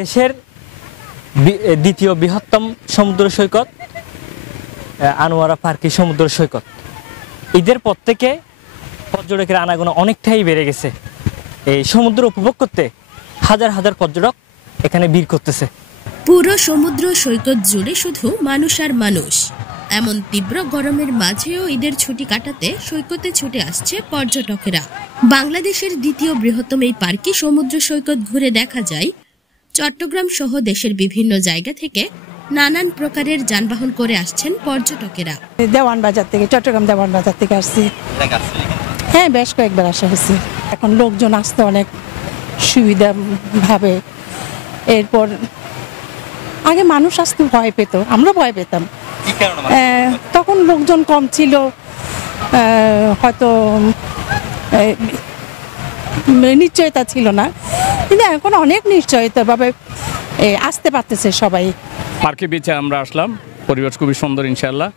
দেশের দ্বিতীয় বৃহত্তম সমুদ্র সৈকত আনোয়ারা পার্কি সমুদ্র সৈকত। ঈদের পর থেকে পর্যটকের আনাগোনা অনেকটাই বেড়ে গেছে। এই সমুদ্র উপভোগ করতে হাজার হাজার পর্যটক এখানে ভিড় করতেছে। পুরো সমুদ্র সৈকত জুড়ে শুধু মানুষ আর মানুষ। এমন তীব্র গরমের মাঝেও ঈদের ছুটি কাটাতে সৈকতে ছুটে আসছে পর্যটকেরা। বাংলাদেশের দ্বিতীয় বৃহত্তম এই পার্কে সমুদ্র সৈকত ঘুরে দেখা যায় চট্টগ্রাম সহ দেশের বিভিন্ন জায়গা থেকে নানান প্রকারের যানবাহন করে আসছেন পর্যটকেরা। দেওয়ান বাজার থেকে, চট্টগ্রাম দেওয়ান বাজার থেকে আসছি। হ্যাঁ, বেশ কয়েকবার আসা হয়েছে। এখন লোকজন আসতে অনেক সুবিধা ভাবে। এরপর আগে মানুষ আসতে ভয় পেত, আমরা ভয় পেতাম। তখন লোকজন কম ছিল, হয়তো নিশ্চয়তা ছিল না, কিন্তু এখন অনেক নিশ্চয়তা ভাবে আসতে পারতেছে সবাই। পার্কে বিচে আমরা আসলাম, পরিবেশ খুবই সুন্দর ইনশাআল্লাহ।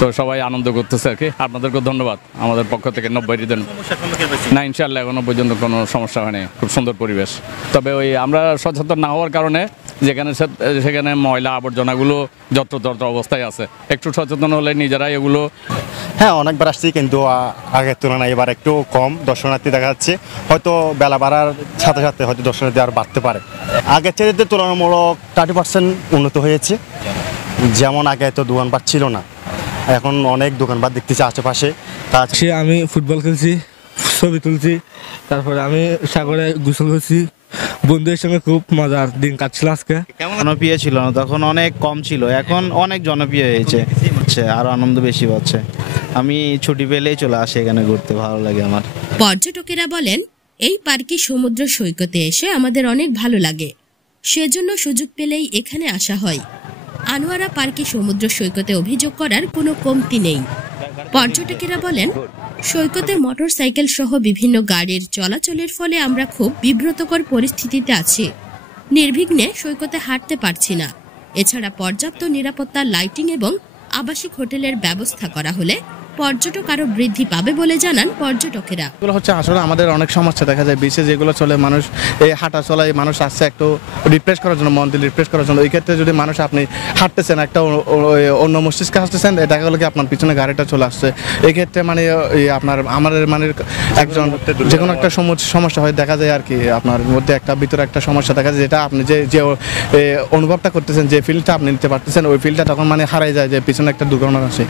তো সবাই আনন্দ করতেছে আর কি। আপনাদেরকে ধন্যবাদ আমাদের পক্ষ থেকে 90 দিন। না, ইনশাআল্লাহ এখনো পর্যন্ত কোনো সমস্যা হয়নি, খুব সুন্দর পরিবেশ। তবে ওই আমরা সচেতন না হওয়ার কারণে সেখানে ময়লা আবর্জনাগুলো যত্রতত্র অবস্থায় আছে। একটু সচেতন হলে নিজেরাই এগুলো। হ্যাঁ, অনেকবার আসছি, কিন্তু আগের তুলনায় এবার একটু কম দর্শনার্থী দেখা যাচ্ছে। হয়তো বেলা বাড়ার সাথে সাথে হয়তো দর্শনার্থী আর বাড়তে পারে। আগের চাইতে তুলনামূলক 30% উন্নত হয়েছে। যেমন আগে তো দোকানপাট ছিল না, এখন অনেক দোকানপাট দেখতেছি আশেপাশে। আমি ফুটবল খেলছি, ছবি তুলছি, তারপরে আমি সাগরে গোসল করছি। বন্ধুদের সঙ্গে খুব মজার দিন কাটছিল আজকে। জনপ্রিয় ছিল না তখন, অনেক কম ছিল, এখন অনেক জনপ্রিয় হয়েছে, আরো আনন্দ বেশি পাচ্ছে। আমি ছুটি পেলেই চলে আসি এখানে ঘুরতে, ভালো লাগে আমার। পর্যটকেরা বলেন, এই পার্কে সমুদ্র সৈকতে এসে আমাদের অনেক ভালো লাগে, সেজন্য সুযোগ পেলেই এখানে আসা হয়। আনোয়ারা পার্কে সমুদ্র সৈকতে অভিযোগ করার কোনো কমতি নেই। পর্যটকেরা বলেন, সৈকতে মোটরসাইকেল সহ বিভিন্ন গাড়ির চলাচলের ফলে আমরা খুব বিব্রতকর পরিস্থিতিতে আছি। নির্বিঘ্নে সৈকতে হাঁটতে পারছি না। এছাড়া পর্যাপ্ত নিরাপত্তা, লাইটিং এবং আবাসিক হোটেলের ব্যবস্থা করা হলে পর্যটক আরো বৃদ্ধি পাবে বলে জানান পর্যটকেরা। এগুলো হচ্ছে আসলে আমাদের অনেক সমস্যা দেখা যায় বিচে যেগুলো চলে, মানুষ এই হাঁটা চলায় মানুষ আসছে একটু রিফ্রেশ করার জন্য, মন রিফ্রেশ করার জন্য। এই ক্ষেত্রে যদি মানুষ আপনি হাঁটতেছেন, একটা অন্য মস্তিষ্কে হাসতেছেন, এটা হলো কি আপনার পিছনে গাড়িটা চলে আসছে। এই ক্ষেত্রে মানে আমাদের মানে একজন যে কোনো একটা সমস্যা হয় দেখা যায় আর কি, আপনার মধ্যে একটা ভিতরে একটা সমস্যা দেখা যায়, যেটা আপনি যে অনুভবটা করতেছেন, যে ফিলটা আপনি নিতে পারতেছেন, ওই ফিলটা তখন মানে হারাই যায় যে পিছনে একটা দুর্ঘটনা আছে।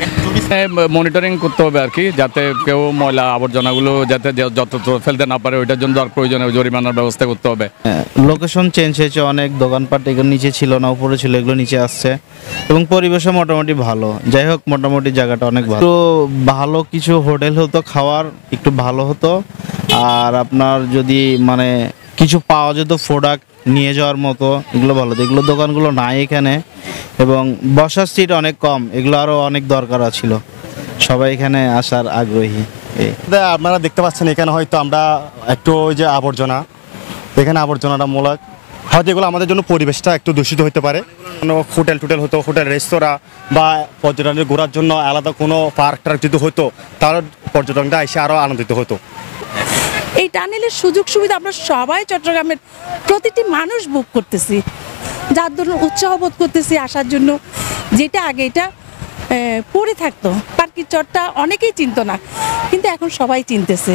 মনিটরিং করতে হবে আর কি, যাতে কেউ ময়লা আবর্জনাগুলো যাতে যত ফেলতে না পারে, ওইটার জন্য আর প্রয়োজনে জরিমানার ব্যবস্থা করতে হবে। লোকেশন চেঞ্জ হয়েছে, অনেক দোকানপাট এগুলো নিচে ছিল না, উপরে ছিল, এগুলো নিচে আসছে এবং পরিবেশও মোটামুটি ভালো। যাই হোক, মোটামুটি জায়গাটা অনেক ভালো। তো ভালো কিছু হোটেল হতো, খাওয়ার একটু ভালো হতো, আর আপনার যদি মানে কিছু পাওয়া যেত প্রোডাক্ট নিয়ে যাওয়ার মতো, এগুলো ভালো। এগুলো দোকানগুলো নাই এখানে, এবং বসার সিট অনেক কম, এগুলো আরও অনেক দরকার ছিল। সবাই এখানে আসার আগ্রহী। আপনারা দেখতে পাচ্ছেন এখানে হয়তো আমরা একটু ওই যে আবর্জনা, এখানে আবর্জনাটা মূলক হয়তো এগুলো আমাদের জন্য পরিবেশটা একটু দূষিত হতে পারে। কোনো হোটেল হতো, হোটেল রেস্তোরাঁ বা পর্যটনের ঘোরার জন্য আলাদা কোনো পার্ক টার্ক যদি হতো, তাহলে পর্যটনটা এসে আরও আনন্দিত হতো। এই টানেলের সুযোগ সুবিধা আমরা সবাই চট্টগ্রামের প্রতিটি মানুষ বুক করতেছি, যার ধরুন উৎসাহ বোধ করতেছি আসার জন্য। যেটা আগে এটা পড়ে থাকতো, পার্কের চরটা অনেকেই চিনতো না, কিন্তু এখন সবাই চিনতেছে।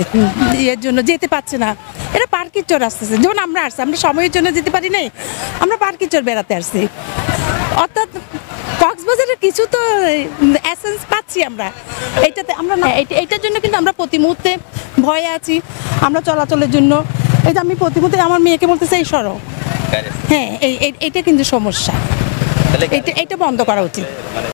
এর জন্য যেতে পারছে না, এরা পার্কের চর আসতেছে। যেমন আমরা আসছি, আমরা সময়ের জন্য যেতে পারি নাই, আমরা পার্কের চর বেড়াতে আসছি। অর্থাৎ কক্সবাজারের কিছু তো এসেন্স পাচ্ছি আমরা এইটাতে। আমরা না, এইটার জন্য কিন্তু আমরা প্রতি মুহূর্তে ভয়ে আছি আমরা চলাচলের জন্য। এই যে আমি প্রতি মুহূর্তে আমার মেয়েকে বলতেছি এই সরো, হ্যাঁ, এইটা কিন্তু সমস্যা। এটা বন্ধ করা উচিত।